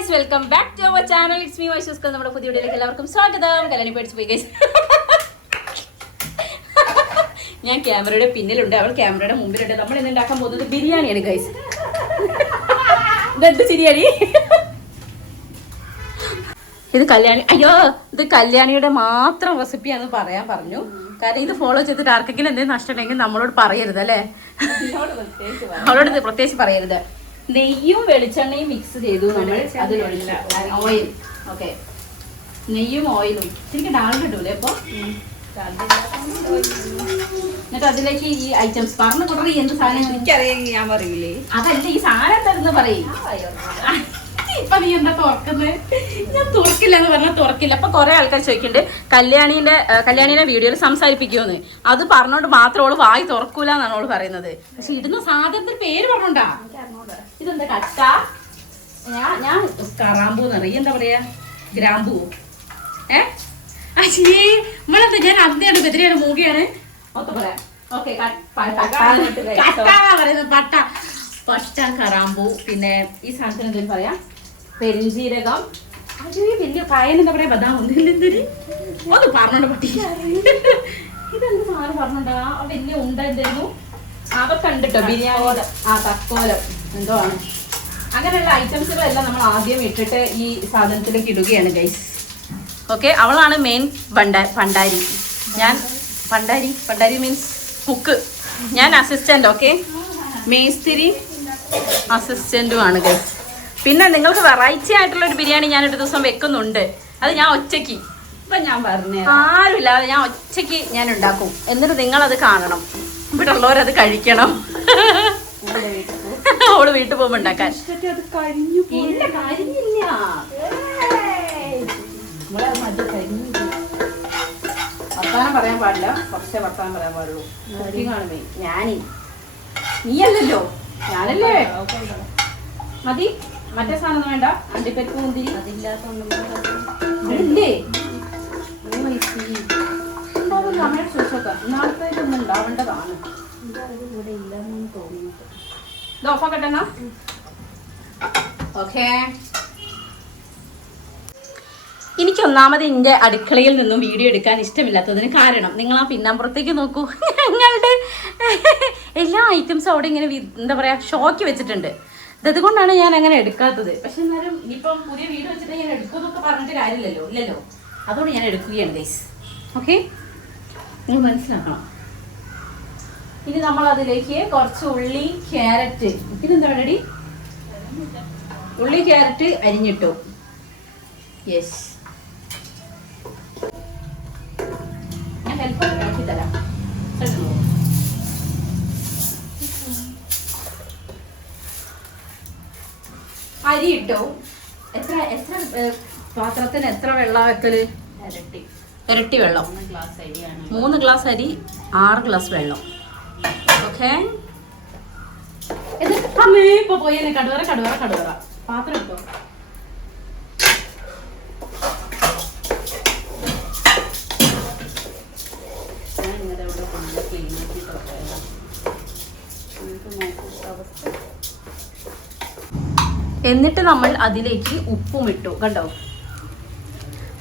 Guys welcome back to our channel. It's me Vaishuska. നമ്മുടെ പുതിയ വീഡിയോയിലേക്ക് എല്ലാവർക്കും സ്വാഗതം. കല്യാണി പേടിച്ച് പോയി ഗൈസ്. ഞാൻ ക്യാമറയുടെ പിന്നിലുണ്ട്, അവൾ ക്യാമറയുടെ മുമ്പിലുണ്ട്. നമ്മൾ ഇന്ന് ഉണ്ടാക്കാൻ പോകുന്നത് ബിരിയാണിയാണ് ഗൈസ്. ഇതെന്ത് ബിരിയാണി? ഇത് കല്യാണി, അയ്യോ ഇത് കല്യാണിയുടെ മാത്രം റെസിപ്പിയാന്ന് പറയാൻ പറഞ്ഞു. കാരണം ഇത് ഫോളോ ചെയ്തിട്ട് ആർക്കെങ്കിലും എന്തെങ്കിലും നഷ്ടമുണ്ടെങ്കിൽ നമ്മളോട് പറയരുത് അല്ലേ, അവളോട് പ്രത്യേകിച്ച് പറയരുത്. നെയ്യും വെളിച്ചെണ്ണയും മിക്സ് ചെയ്തു നമ്മൾ അതിലൊഴിച്ച ഓയിൽ. ഓക്കെ, നെയ്യും ഓയിലും ശരിക്കും ഡാൽഡ ഇടൂലേ അപ്പൊ? എന്നിട്ട് അതിലേക്ക് ഈ ഐറ്റംസ് പറഞ്ഞു കൊടുറി. എന്ത് സാധനം എനിക്കറിയാം, ഞാൻ പറയൂലേ. അതല്ല ഈ സാധനം തരുന്ന പറയും. ഇപ്പൊ നീ എന്താ തുറക്കുന്നത്? ഞാൻ തുറക്കില്ല എന്ന് പറഞ്ഞാൽ തുറക്കില്ല. അപ്പൊ കുറെ ആൾക്കാർ ചോദിക്കുന്നുണ്ട് കല്യാണിയുടെ വീഡിയോയിൽ സംസാരിപ്പിക്കുമെന്ന്. അത് പറഞ്ഞോണ്ട് മാത്രം ഓള് വായി തുറക്കൂല എന്നാണ് ഓള് പറയുന്നത്. പക്ഷെ ഇടുന്ന സാധനത്തിന് പേര് പറഞ്ഞോണ്ടാ. ഇതെന്താ കട്ട? ഞാൻ കറാമ്പൂ എന്ന് പറയും. എന്താ പറയാ? ഗ്രാമ്പൂ. അച്ഛേ നമ്മളെന്താ, ഞാൻ അന്തയാണ് ബെതിരിയാണ് മൂകയാണ് ഒക്കെ പറയാം. ഓക്കെ, പറയുന്നത് പട്ട, പട്ട, കറാമ്പൂ. പിന്നെ ഈ സാധനത്തിന് എന്തെങ്കിലും പറയാം, പെരുംജീരകം. അയ്യോ വലിയ കായൻ എന്താ പറയാ, ബദാം ഒന്നില്ലെന്തൊരു ഒന്ന് പറഞ്ഞോണ്ട് പട്ടി. ഇതെന്ത് സാധനം പറഞ്ഞോണ്ടാ? വലിയ ഉണ്ട എന്തായിരുന്നു അതൊക്കെ കണ്ടിട്ടോ ബിരിയാണി. തക്കോലം എന്തോ ആണ്. അങ്ങനെയുള്ള ഐറ്റംസുകളെല്ലാം നമ്മൾ ആദ്യം ഇട്ടിട്ട് ഈ സാധനത്തിലേക്ക് ഇടുകയാണ് ഗൈസ്. ഓക്കെ, അവളാണ് മെയിൻ പണ്ടാരി. ഞാൻ പണ്ടാരി മീൻസ് കുക്ക്, ഞാൻ അസിസ്റ്റന്റ്. ഓക്കെ, മേസ്തിരി അസിസ്റ്റന്റുമാണ് ഗൈസ്. പിന്നെ നിങ്ങൾക്ക് വെറൈറ്റി ആയിട്ടുള്ള ഒരു ബിരിയാണി ഞാൻ ഒരു ദിവസം വെക്കുന്നുണ്ട്. അത് ഞാൻ ഒറ്റയ്ക്ക്, ഇപ്പൊ ഞാൻ പറഞ്ഞു ആരുമില്ലാതെ ഞാൻ ഒറ്റയ്ക്ക് ഞാൻ ഉണ്ടാക്കും. എന്നിട്ട് നിങ്ങളത് കാണണം, ഇവിടെ ഉള്ളവരത് കഴിക്കണം. അവള് വീട്ടിൽ പോകുമ്പോ ഉണ്ടാക്കാൻ. ഇല്ല, കരിഞ്ഞില്ല. വർത്താനം പറയാൻ പാടില്ല, കുറച്ചേ വർത്താനം പറയാൻ പാടുള്ളൂ. കുക്കിങ്ങാണ് ഞാനീ, നീയല്ലല്ലോ, ഞാനല്ലേ. മതി, മറ്റേ സാധനം വേണ്ട. അണ്ടിപ്പരിപ്പ് മുന്തിരി അതില്ലാത്തല്ലേ? സമയം ചോദിച്ചോക്കാം. നാളത്തേക്കൊന്നും ഉണ്ടാവേണ്ടതാണ്. ഇവിടെ ഇല്ലെന്ന് തോന്നുന്നത്. ഇത് ഓഫാക്കട്ടെ എന്നാ. ഓക്കെ, എനിക്ക് ഒന്നാമത് എൻ്റെ അടുക്കളയിൽ നിന്നും വീഡിയോ എടുക്കാൻ ഇഷ്ടമില്ലാത്തതിന് കാരണം നിങ്ങൾ ആ പിന്നാമ്പുറത്തേക്ക് നോക്കൂ. ഞങ്ങളുടെ എല്ലാ ഐറ്റംസും അവിടെ ഇങ്ങനെ എന്താ പറയാ ഷോക്ക് വെച്ചിട്ടുണ്ട്. അതുകൊണ്ടാണ് ഞാൻ അങ്ങനെ എടുക്കാത്തത്. പക്ഷെ എന്നാലും ഇപ്പം പുതിയ വീട് വെച്ചിട്ട് ഞാൻ എടുക്കുമെന്നൊക്കെ പറഞ്ഞിട്ട് കാര്യമില്ലല്ലോ, ഇല്ലല്ലോ. അതുകൊണ്ട് ഞാൻ എടുക്കുകയാണ് ഗൈസ്. ഓക്കെ, നിങ്ങൾ മനസ്സിലാക്കണം. ഇനി നമ്മൾ അതിലേക്ക് കുറച്ച് ഉള്ളി, ക്യാരറ്റ്. ഇതെന്താ റെഡി? ഉള്ളി ക്യാരറ്റ് അരിഞ്ഞിട്ടു. യെസ്, ഞാൻ ഹെൽപ്പ് ആക്കി തരാം. അരി ഇട്ടു. എത്ര പാത്രത്തിന് എത്ര വെള്ളം വെക്കല്? ഇരട്ടി വെള്ളം. 3 ഗ്ലാസ് അരി 6 ഗ്ലാസ് വെള്ളം. ഓക്കെ, എന്നിട്ട് അമ്മേ ഇപ്പൊ പോയി കടുവറ പാത്രം ഇട്ടോ. എന്നിട്ട് നമ്മൾ അതിലേക്ക് ഉപ്പും ഇട്ടു. കണ്ടോ,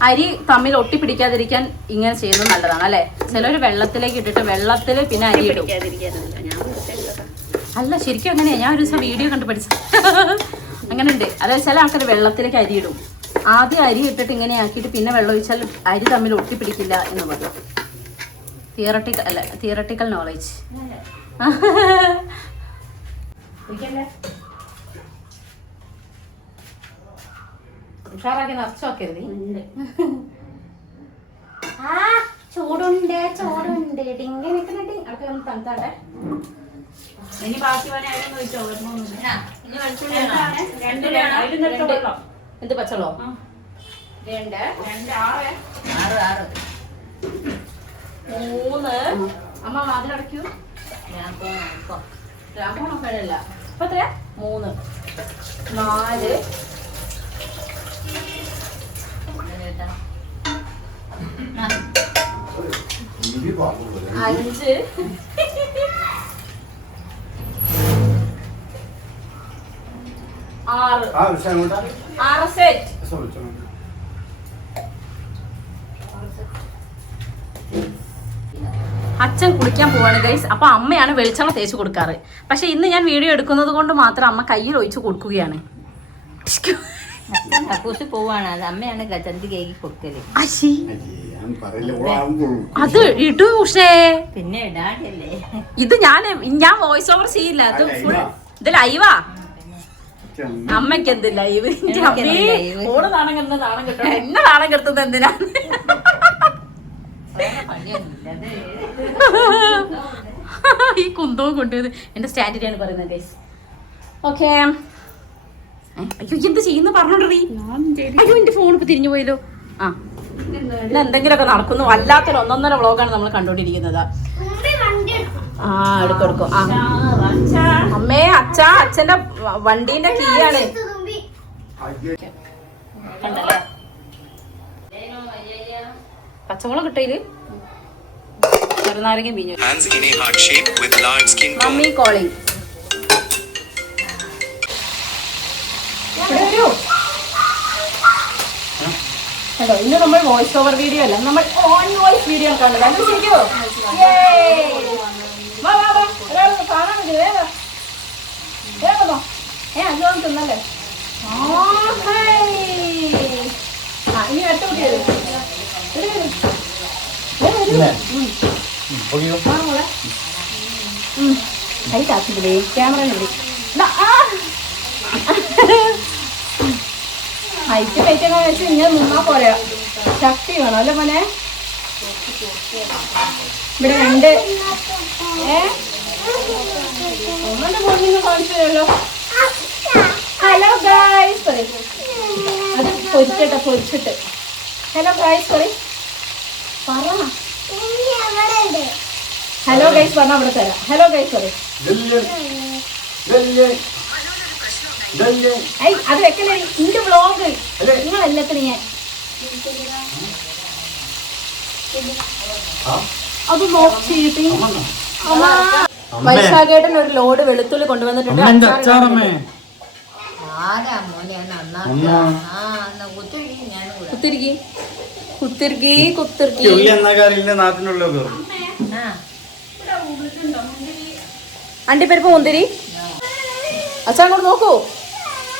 അരി തമ്മിൽ ഒട്ടിപ്പിടിക്കാതിരിക്കാൻ ഇങ്ങനെ ചെയ്യുന്നത് നല്ലതാണ് അല്ലെ. ചിലർ വെള്ളത്തിലേക്ക് ഇട്ടിട്ട് വെള്ളത്തിൽ പിന്നെ അരി ഇടും. അല്ല, ശരിക്കും അങ്ങനെയാ. ഞാൻ ഒരു ദിവസം വീഡിയോ കണ്ടു പഠിച്ചു. അങ്ങനെ ഉണ്ട്. അതായത് ചില ആൾക്കാർ വെള്ളത്തിലേക്ക് അരി ഇടും. ആദ്യം അരി ഇട്ടിട്ട് ഇങ്ങനെ ആക്കിയിട്ട് പിന്നെ വെള്ളം ഒഴിച്ചാൽ അരി തമ്മിൽ ഒട്ടിപ്പിടിക്കില്ല എന്ന് പറയും. Theoretical knowledge. ഉഷാറാക്കി നിറച്ചോക്കരുത്. ചൂടുണ്ട് അടുത്ത തണുത്താട്ടെ. ഇനി ബാക്കി എന്ത് പച്ചളോ? 2 6 3. അമ്മ അതിലടയ്ക്കൂ. രാമോണല്ല ഇപ്പൊ എത്രയാ? 3 4 5 6 6 സെറ്റ്. അച്ഛൻ കുളിക്കാൻ പോവാണ് ഗൈസ്. അപ്പൊ അമ്മയാണ് വെളിച്ചെണ്ണ തേച്ച് കൊടുക്കാറ്. പക്ഷെ ഇന്ന് ഞാൻ വീഡിയോ എടുക്കുന്നത് കൊണ്ട് മാത്രം അമ്മ കയ്യിൽ ഒഴിച്ച് കൊടുക്കുകയാണ്. പോവാണ്, അത് അമ്മയാണ് ചന്തി കേക്ക് കൊടുക്കല്. അത് ഇടൂ ഉഷേ. പിന്നെ ഇടാണ്ടല്ലേ ഇത് ഞാൻ വോയിസ് ഓവർ ചെയ്യില്ല. അത് ഫുൾ ഇത് ലൈവാ. അമ്മയ്ക്ക് എന്ത് ലൈവ്? ഓള് നാണം കെടുന്ന നാണം കിട്ടോ, എന്നെ നാണം കെടുത്തുന്നത് എന്തിനാ? ഈ കുന്തവും കൊണ്ടുപോയത് എന്റെ സ്റ്റാൻഡിനാണ് പറയുന്നത് ഗൈസ്. ഓക്കെ. അയ്യോ എന്ത് ചെയ്യുന്ന പറഞ്ഞോണ്ടീ. അയ്യോ എന്റെ ഫോൺ ഇപ്പൊ തിരിഞ്ഞു പോയല്ലോ. ആ എന്തെങ്കിലുമൊക്കെ നടക്കുന്നു. വല്ലാത്തൊരു 1.5 വ്ളോഗാണ് നമ്മൾ കണ്ടോണ്ടിരിക്കുന്നത്. ആ എടുക്കും. ആ അമ്മേ അച്ഛന്റെ വണ്ടീന്റെ കീയാണ്. പച്ചമുളക് കിട്ടയില് ചെറുനാരങ്ങ പിഞ്ഞു. Mummy calling. ഹലോ, ഇന്ന് നമ്മൾ വോയിസ് ഓവർ വീഡിയോ അല്ല, നമ്മൾ ഓൺ വോയിസ് വീഡിയോ കണ്ടത്. അങ്ങനെ ശരിക്കോ? അല്ലോ തിന്നല്ലേ. ഇനി അടുത്ത കുട്ടി വരും. കൈ കാത്തില്ലേ ക്യാമറ ഹൈറ്റ് വെച്ചൊക്കെ വെച്ച് ഇങ്ങനെ നിന്നാ പോരാ, ശക്തി വേണം അല്ലേ മോനെ. ഇവിടെ 2 ഒന്നെ പൊന്നിന്ന് കാണിച്ചല്ലോ. ഹലോ ഗൈസ് പറയും. അത് പൊരിച്ചിട്ട് ഹലോ ഗൈസ് പറയും. ഹലോ ഗൈസ് പറഞ്ഞ അവിടെ തരാം. ഹലോ ഗൈസ് പറയും. അത് വെക്കലേ നിന്റെ വ്ളോഗ്. നിങ്ങളെല്ലാത്തിനും ഞാൻ അത് നോക്ക് ചെയ്തിട്ട്. വൈശാഖേട്ടൻ ഒരു ലോഡ് വെളുത്തുള്ളി കൊണ്ടുവന്നിട്ടുണ്ട്. അണ്ടിപ്പരിപ്പ് മുന്തിരി. അച്ഛൻ അങ്ങോട്ട് നോക്കൂ.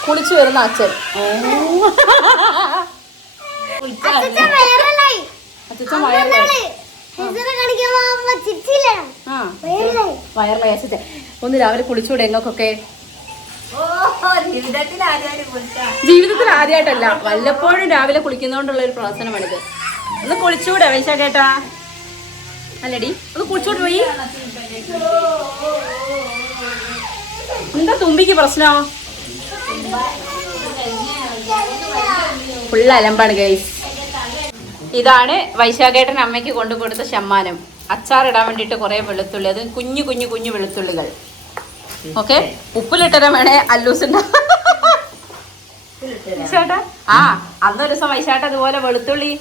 കുളിച്ചു വരുന്ന അച്ഛൻ. വയറിലായി അച്ഛൻ. ഒന്ന് രാവിലെ കുളിച്ചൂടെ എങ്ങൊക്കെ? ജീവിതത്തിൽ ആദ്യമായിട്ടല്ല, വല്ലപ്പോഴും രാവിലെ കുളിക്കുന്നോണ്ടുള്ള ഒരു പ്രവർത്തനമാണിത്. ഒന്ന് കുളിച്ചൂടെ വൈശാഖേട്ടാ? അല്ലടി ഒന്ന് കുളിച്ചോട്ട് പോയി. എന്താ തുമ്പിക്ക് പ്രശ്നോ? Full അലമ്പാണ് guys. ഇതാണ് വൈശാഖേട്ടൻ അമ്മയ്ക്ക് കൊണ്ടു കൊടുത്ത സമ്മാനം. അച്ചാറിടാൻ വേണ്ടിയിട്ട് കുറെ വെളുത്തുള്ളി. അത് കുഞ്ഞു കുഞ്ഞു കുഞ്ഞു വെളുത്തുള്ളികൾ. ഓക്കെ, ഉപ്പിലിട്ടരം വേണേ അല്ലൂസിന്റെ ചേട്ടാ. അന്നൊരു ദിവസം വൈശാഖ അതുപോലെ വെളുത്തുള്ളി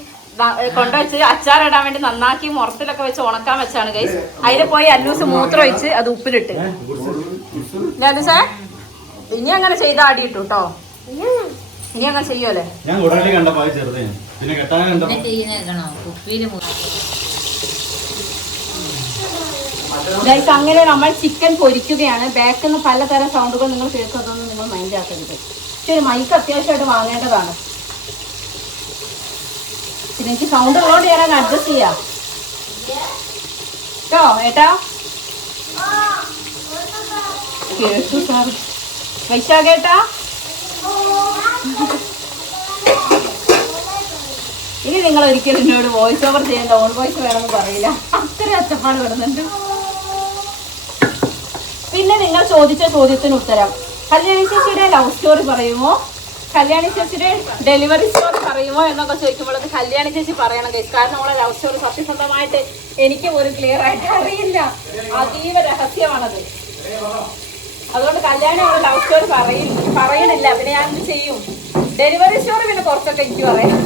കൊണ്ടുവച്ച് അച്ചാറിടാൻ വേണ്ടി നന്നാക്കി മുറത്തിലൊക്കെ വെച്ച് ഉണക്കാൻ വെച്ചാണ് ഗൈസ്. അതിൽ പോയി അല്ലൂസ് മൂത്രം ഒഴിച്ച് അത് ഉപ്പിലിട്ട്. ലാലൂസേ ഇനി അങ്ങനെ ചെയ്ത അടിയിട്ടു കേട്ടോ. ഇനി അങ്ങനെ ചെയ്യുമല്ലേ? ഗൈസ് അങ്ങനെ നമ്മൾ ചിക്കൻ പൊരിക്കുകയാണ്. ബാക്കിൽ നിന്ന് പലതരം സൗണ്ടുകൾ നിങ്ങൾ കേൾക്കുന്നതൊന്നും നിങ്ങൾ മൈൻഡ് ആക്കരുത്. പക്ഷെ ഒരു മൈക്ക് അത്യാവശ്യമായിട്ട് വാങ്ങേണ്ടതാണ്. പിന്നെ എനിക്ക് സൗണ്ടുകളോട് ഞാൻ അഡ്ജസ്റ്റ് ചെയ്യാം കേട്ടോ ഏട്ടാ. കേട്ടു സാർ. വൈശാഖേട്ടാ ഇനി നിങ്ങൾ ഒരിക്കലും എന്നോട് വോയിസ് ഓവർ ചെയ്യേണ്ട, ഓൺ വോയിസ് വേണമെന്ന് പറയില്ല. അത്ര ഒച്ചപ്പാട് വരുന്നുണ്ട്. പിന്നെ നിങ്ങൾ ചോദിച്ച ചോദ്യത്തിന് ഉത്തരം, കല്യാണി ചേച്ചിയുടെ ലവ് സ്റ്റോറി പറയുമോ, കല്യാണി ചേച്ചിയുടെ ഡെലിവറി സ്റ്റോറി പറയുമോ എന്നൊക്കെ ചോദിക്കുമ്പോൾ അത് കല്യാണി ചേച്ചി പറയണം ഗൈസ്. കാരണം നമ്മളെ ലവ് സ്റ്റോറി സത്യസന്ധമായിട്ട് എനിക്ക് ഒരു ക്ലിയർ ആയിട്ട് അറിയില്ല. അതീവ രഹസ്യമാണത്. അതുകൊണ്ട് കല്യാണി അവളെ ലവ് സ്റ്റോറി പറയണില്ല. പിന്നെ ഞാൻ എന്ത് ചെയ്യും? ഡെലിവറി സ്റ്റോറി പിന്നെ കുറച്ചൊക്കെ എനിക്ക് പറയാം.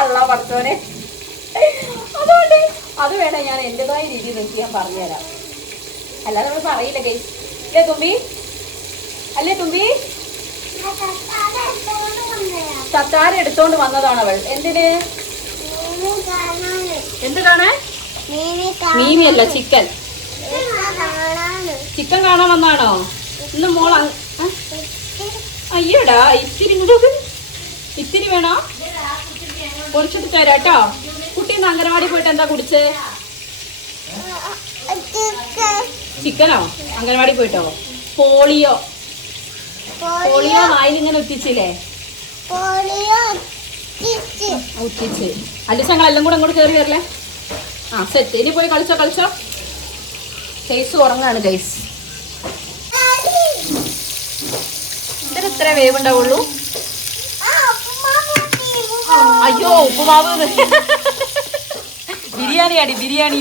അല്ല പഠിച്ചോനെ. അതുകൊണ്ട് അത് വേണം ഞാൻ എൻ്റെതായ രീതിയിൽ എനിക്ക് ഞാൻ പറഞ്ഞുതരാം. അല്ലാതെ നമ്മൾ പറയില്ല ഗൈസ്. അല്ലേ തുമ്പി? അല്ലേ തുമ്പി? തത്താര എടുത്തോണ്ട് വന്നതാണ് അവൾ. എന്തിന്? എന്ത് കാണാൻ? മീമിയല്ല, ചിക്കൻ. ചിക്കൻ കാണാൻ വന്നാണോ ഇന്ന് മോൾ? അയ്യോടാ, ഇത്തിരി വേണോ? പൊടിച്ചിട്ട് തരാട്ടോ. കുട്ടി ഇന്ന് അംഗനവാടി പോയിട്ട് എന്താ കുടിച്ചേ? ചിക്കനോ? അംഗനവാടി പോയിട്ടോ? പോളിയോ വായിലിങ്ങനെ ഒറ്റിച്ചില്ലേ? ഒറ്റിച്ച്. അല്ലെ ഞങ്ങളെല്ലാം കൂടെ അങ്ങോട്ട് കയറി വരല്ലേ? ആ സെറ്റ്. ഇനി പോയി കളിച്ചോ. കേസ് ഉറങ്ങാണ് ഗൈസ്. ഇതിന് ഇത്ര വേവ് ഉണ്ടാവുള്ളൂ. അയ്യോ, ഉപ്പുമാവ്. ബിരിയാണി.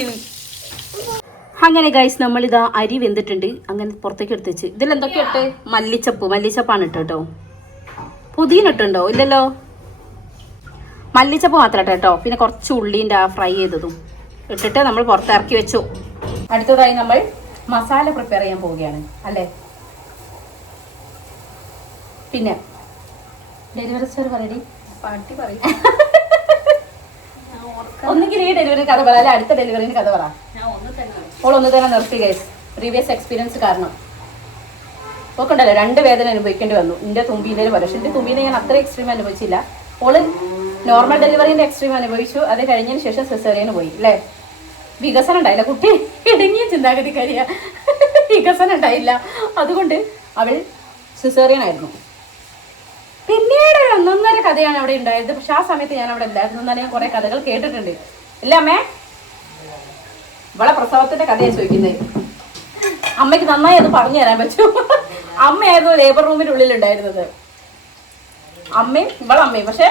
അങ്ങനെ ഗൈസ്, നമ്മളിതാ അരി വെന്തിട്ടുണ്ട്. അങ്ങനെ പുറത്തേക്ക് എടുത്ത് വെച്ച്. ഇതിൽ എന്തൊക്കെയാ ഇട്ട്? മല്ലിച്ചപ്പാണ് ഇട്ട് കേട്ടോ. പുതിന ഇട്ടുണ്ടോ? ഇല്ലല്ലോ. മല്ലിച്ചപ്പ് മാത്രം ഇട്ടോ കേട്ടോ. പിന്നെ കുറച്ച് ഉള്ളിൻ്റെ ആ ഫ്രൈ ചെയ്തതും ഇട്ടിട്ട് നമ്മൾ പുറത്തിറക്കി വെച്ചു. അടുത്തതായി നമ്മൾ മസാല പ്രിപ്പയർ ചെയ്യാൻ പോവുകയാണ് അല്ലേ? പിന്നെ ഡെലിവറി സ്റ്റോർ പറയടി. പാട്ടി പറയും. ഒന്നുകിൽ ഈ ഡെലിവറി കഥ പറ, അല്ലെ അടുത്ത ഡെലിവറിന് കഥ പറ. ഒന്ന് തന്നെ നിർത്തി ഗൈസ്, പ്രീവിയസ് എക്സ്പീരിയൻസ് കാരണം. നോക്കണ്ടല്ലോ, 2 വേദന അനുഭവിക്കേണ്ടി വന്നു. എൻ്റെ തുമ്പീനെ പോലെ. പക്ഷെ എൻ്റെ തുമ്പീനെ ഞാൻ അത്ര എക്സ്ട്രീം അനുഭവിച്ചില്ല. ഓള് നോർമൽ ഡെലിവറിന്റെ എക്സ്ട്രീം അനുഭവിച്ചു. അത് കഴിഞ്ഞതിന് ശേഷം സിസേറിയന് പോയി അല്ലേ? വികസനം ഉണ്ടായില്ല. കുട്ടി ഇടുങ്ങിയ ചിന്താഗതിക്കാരിയ. വികസനം ഉണ്ടായില്ല. അതുകൊണ്ട് അവൾ സിസേറിയൻ ആയിരുന്നു. പിന്നീട് 1.5 കഥയാണ് അവിടെ ഉണ്ടായത്. പക്ഷെ ആ സമയത്ത് ഞാൻ അവിടെ ഇല്ലായിരുന്നു. എന്നാലും ഞാൻ കുറെ കഥകൾ കേട്ടിട്ടുണ്ട്. ഇല്ല അമ്മേ? ഇവളെ പ്രസവത്തിന്റെ കഥയാണ് ചോദിക്കുന്നത്. അമ്മയ്ക്ക് നന്നായി അത് പറഞ്ഞു തരാൻ പറ്റും. അമ്മയായിരുന്നു ലേബർ റൂമിനുള്ളിൽ ഉണ്ടായിരുന്നത്. ഇവളമ്മയും. പക്ഷെ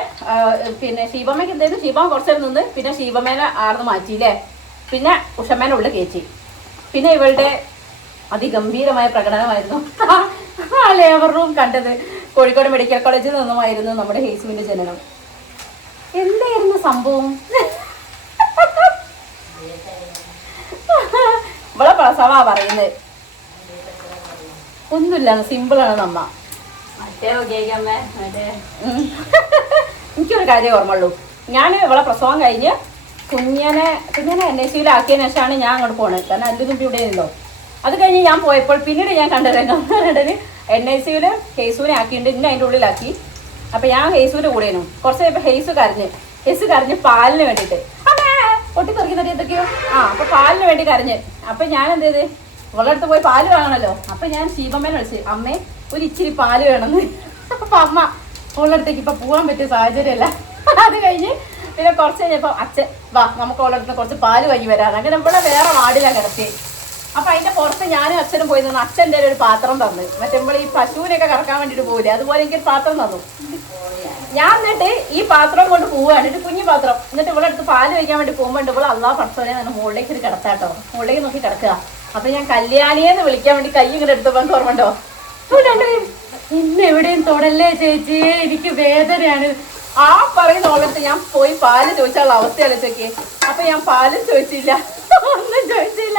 പിന്നെ ഷീബമ്മയ്ക്ക് എന്തായിരുന്നു? ഷീബമ്മ കുറച്ചേരം നിന്ന് പിന്നെ ഷീബമ്മേനെ ആർന്ന് മാറ്റിയില്ലേ? പിന്നെ ഉഷമ്മേനെ ഉള്ളിൽ കയറ്റി. പിന്നെ ഇവളുടെ അതിഗംഭീരമായ പ്രകടനമായിരുന്നു ആ ലേബർ റൂം കണ്ടത്. കോഴിക്കോട് മെഡിക്കൽ കോളേജിൽ നിന്നുമായിരുന്നു നമ്മുടെ ഹേസുവിന്റെ ജനനം. എന്തായിരുന്നു സംഭവം? ഇവളെ പ്രസവ പറയുന്നത് ഒന്നുമില്ല, സിമ്പിളാണ് നമ്മ. എനിക്കൊരു കാര്യം ഓർമ്മയുള്ളൂ. ഞാൻ ഇവളെ പ്രസവം കഴിഞ്ഞ് കുഞ്ഞിനെ NICU-ലാക്കിയതിനു ശേഷമാണ് ഞാൻ അങ്ങോട്ട് പോണത്. കാരണം അല്ലു തുമ്പി ഇവിടെ ഉണ്ടല്ലോ. അത് കഴിഞ്ഞ് ഞാൻ പോയപ്പോൾ പിന്നീട് ഞാൻ കണ്ട രംഗം NICU-ല് ഹേസുവിനെ ആക്കിയിട്ടുണ്ട്. ഇന്നെ അതിൻ്റെ ഉള്ളിലാക്കി. അപ്പം ഞാൻ ഹേസുവിൻ്റെ കൂടെയായിരുന്നു. കുറച്ച് കഴിയുമ്പോൾ ഹേസ് കരഞ്ഞ് പാലിന് വേണ്ടിയിട്ട് പൊട്ടിത്തെറിക്കുന്നത് എന്തൊക്കെയോ. അപ്പോൾ പാലിന് വേണ്ടി കരഞ്ഞ്. അപ്പം ഞാൻ എന്ത് ചെയ്ത്, ഇവളുടെ അടുത്ത് പോയി പാല് വാങ്ങണമല്ലോ. അപ്പം ഞാൻ ഷീബമ്മേനെ വിളിച്ച്, അമ്മേ ഒരു ഇച്ചിരി പാല് വേണമെന്ന്. അപ്പം അമ്മ അവളുടെ അടുത്തേക്ക് ഇപ്പം പോകാൻ പറ്റിയ സാഹചര്യമല്ല. അത് കഴിഞ്ഞ് പിന്നെ കുറച്ച് കഴിഞ്ഞപ്പോൾ അച്ഛൻ വാ നമുക്ക് അവളുടെ അടുത്ത് കുറച്ച് പാല് വാങ്ങി വരാറ്. അങ്ങനെ ഇവിടെ വേറെ വാർഡിലാണ് കിടത്തി. അപ്പം അതിൻ്റെ പുറത്ത് ഞാനും അച്ഛനും പോയി നിന്ന് അച്ഛൻ്റെ ഒരു പാത്രം തന്നു. മറ്റേ നമ്മൾ ഈ പശുവിനെയൊക്കെ കറക്കാൻ വേണ്ടിയിട്ട് പോകില്ലേ, അതുപോലെ എനിക്കൊരു പാത്രം തന്നു. ഞാൻ എന്നിട്ട് ഈ പാത്രം കൊണ്ട് പോവുകയാണ്, ഒരു കുഞ്ഞു പാത്രം. എന്നിട്ട് ഇവിടെ അടുത്ത് പാല് വയ്ക്കാൻ വേണ്ടി പോകുമ്പോൾ ഇവിടെ അള്ളാ പഠിച്ചോനെ തന്നെ മുകളിലേക്ക് ഒരു കിടത്താട്ടോ. മുകളിലേക്ക് നോക്കി കിടക്കുക. അപ്പം ഞാൻ കല്യാണിയെന്ന് വിളിക്കാൻ വേണ്ടി കൈ ഇങ്ങനെ എടുത്തപ്പോൾ ഓർമ്മണ്ടോ? ഇന്ന് എവിടെയും തൊടല്ലേ ചേച്ചി, എനിക്ക് വേദനയാണ്. ആ പറയുന്ന ഓളത്ത് ഞാൻ പോയി പാല് ചോദിച്ചാലുള്ള അവസ്ഥയല്ല ചോദിക്കേ. അപ്പം ഞാൻ പാലും ചോദിച്ചില്ല, ഒന്നും ചോദിച്ചില്ല.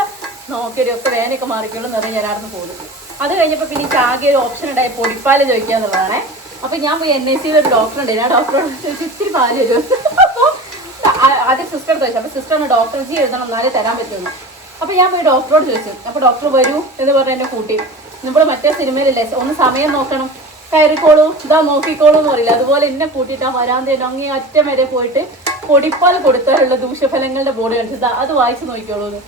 നോക്കിയൊക്കെ വേനയൊക്കെ മാറിക്കുള്ളൂ എന്ന് പറഞ്ഞ് ഞാൻ അവിടെ നിന്ന് പോകുന്നു. അത് കഴിഞ്ഞപ്പോൾ പിന്നെ എനിക്ക് ആകെ ഒരു ഓപ്ഷൻ ഉണ്ടായി, പൊടിപ്പാല് ചോദിക്കുക എന്നുള്ളതാണേ. അപ്പം ഞാൻ പോയി NICU-ൽ ഒരു ഡോക്ടർ ഉണ്ട്. ഞാൻ ഡോക്ടറോട് ചോദിച്ചു ഇത്തിരി പാല് തരും. അപ്പോൾ ആദ്യം സിസ്റ്റർ ചോദിച്ചു. അപ്പോൾ സിസ്റ്ററിന് ഡോക്ടർ ജി എഴുതണം എന്നാലേ തരാൻ പറ്റുള്ളൂ. അപ്പോൾ ഞാൻ പോയി ഡോക്ടറോട് ചോദിച്ചു. അപ്പോൾ ഡോക്ടർ വരൂ എന്ന് പറഞ്ഞ് എന്നെ കൂട്ടി. നമ്മൾ മറ്റേ സിനിമയിലില്ലേ ഒന്ന് സമയം നോക്കണം, കയറിക്കോളൂ, ഇതാ നോക്കിക്കോളൂ എന്ന് പറയില്ല, അതുപോലെ എന്നെ കൂട്ടിയിട്ട് ആ വരാന്തേൻ്റെ അങ്ങേ അറ്റം വരെ പോയിട്ട് പൊടിപ്പാൽ കൊടുത്താലുള്ള ദൂഷ്യഫലങ്ങളുടെ ബോർഡ് കണ്ടിട്ട് അത് വായിച്ച് നോക്കിക്കോളൂ എന്ന്.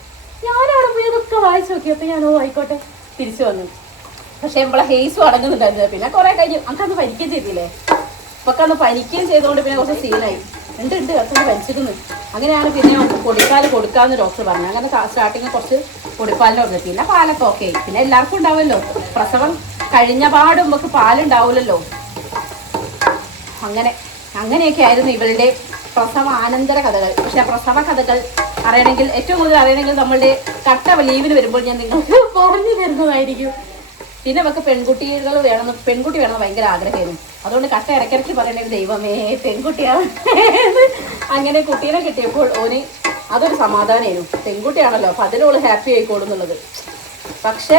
ഞാനവിടെ പോയി അതൊക്കെ വായിച്ച് നോക്കിയപ്പോൾ ഞാൻ ആയിക്കോട്ടെ തിരിച്ചു വന്നു. പക്ഷെ നമ്മളെ ഹേസും അടങ്ങുന്നുണ്ടായിരുന്നത്. പിന്നെ കുറെ കഴിഞ്ഞ് നമുക്കന്ന് പനിക്കുകയും ചെയ്തില്ലേ. ഇപ്പൊക്കെ അന്ന് പനിക്കുകയും ചെയ്തുകൊണ്ട് പിന്നെ കുറച്ച് സീനായി. ഉണ്ട് കുറച്ചൊന്ന് പനിച്ചിരുന്നു. അങ്ങനെയാണ് പിന്നെ പൊടിപ്പാൽ കൊടുക്കാമെന്ന് ഡോക്ടർ പറഞ്ഞു. അങ്ങനെ സ്റ്റാർട്ടിങ് കുറച്ച് പൊടിപ്പാലിന് കൊടുത്തു. പിന്നെ പാലൊക്കെ ഓക്കെ. പിന്നെ എല്ലാവർക്കും ഉണ്ടാവുമല്ലോ, പ്രസവം കഴിഞ്ഞ പാടും നമുക്ക് പാലുണ്ടാവില്ലല്ലോ. അങ്ങനെയൊക്കെ ആയിരുന്നു ഇവളുടെ പ്രസവ ആനന്തര കഥകൾ. പക്ഷെ ആ പ്രസവ കഥകൾ അറിയണമെങ്കിൽ, ഏറ്റവും കൂടുതൽ അറിയണമെങ്കിൽ നമ്മളുടെ കട്ട ലീവിന് വരുമ്പോൾ ഞാൻ നിങ്ങൾക്ക് പറഞ്ഞു തരുന്നതായിരിക്കും. പിന്നെ നമുക്ക് പെൺകുട്ടി വേണമെന്ന് ഭയങ്കര ആഗ്രഹമായിരുന്നു. അതുകൊണ്ട് കട്ട ഇടയ്ക്കിടയ്ക്ക് പറയണേ ദൈവമേ പെൺകുട്ടിയാണ്. അങ്ങനെ കുട്ടീനെ കിട്ടിയപ്പോൾ ഓന് അതൊരു സമാധാനമായിരുന്നു. പെൺകുട്ടിയാണല്ലോ, അപ്പം അതിനോള് ഹാപ്പി ആയിക്കോളും എന്നുള്ളത്. പക്ഷെ